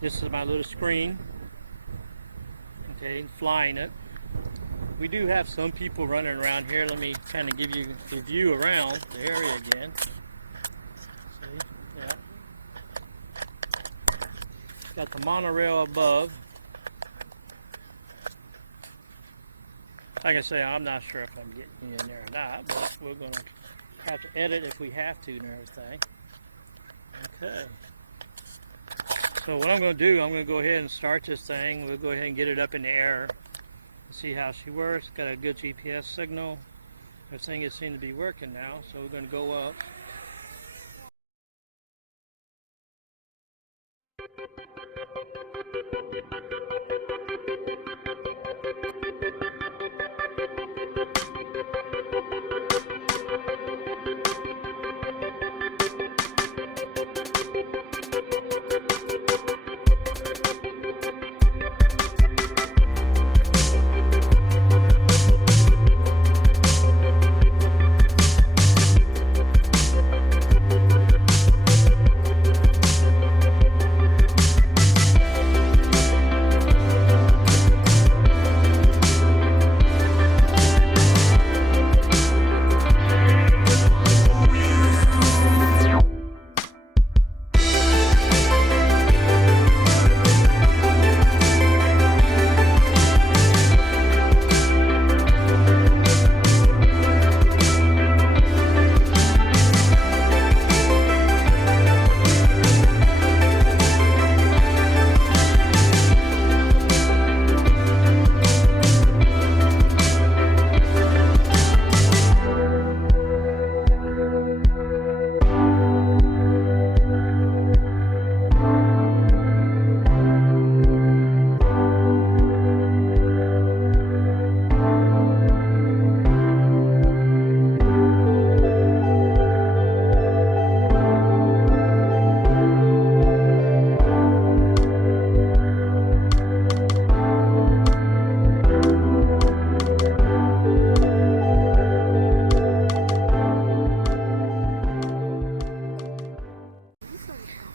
This is my little screen. Okay, flying it. We do have some people running around here. Let me kind of give you a view around the area again. See? Yeah. Got the monorail above. Like I say, I'm not sure if I'm getting in there or not, but we're going to have to edit if we have to and everything. Okay. So what I'm going to do, I'm going to go ahead and start this thing. We'll go ahead and get it up in the air. See how she works. Got a good GPS signal. Everything is seems to be working now, so we're going to go up.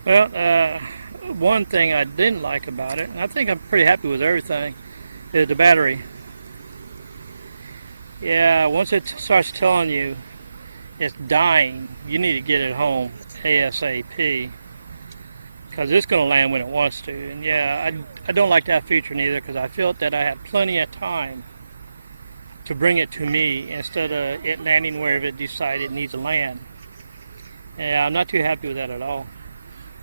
Well, one thing I didn't like about it, and I think I'm pretty happy with everything, is the battery. Yeah, once it starts telling you it's dying, you need to get it home ASAP, because it's going to land when it wants to. And yeah, I don't like that feature neither, because I felt that I had plenty of time to bring it to me instead of it landing wherever it decided it needs to land. Yeah, I'm not too happy with that at all.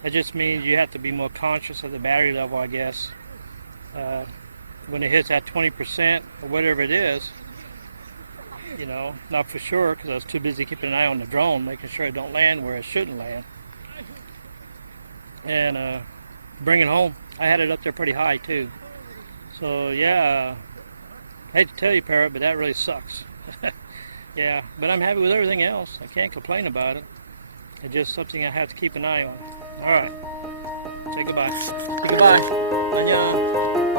That just means you have to be more conscious of the battery level, I guess. When it hits that 20% or whatever it is, you know, not for sure, because I was too busy keeping an eye on the drone, making sure it don't land where it shouldn't land. And bring it home. I had it up there pretty high too. So yeah, I hate to tell you, Parrot, but that really sucks. Yeah, but I'm happy with everything else. I can't complain about it. It's just something I have to keep an eye on. All right. Say goodbye. Say goodbye. 안녕.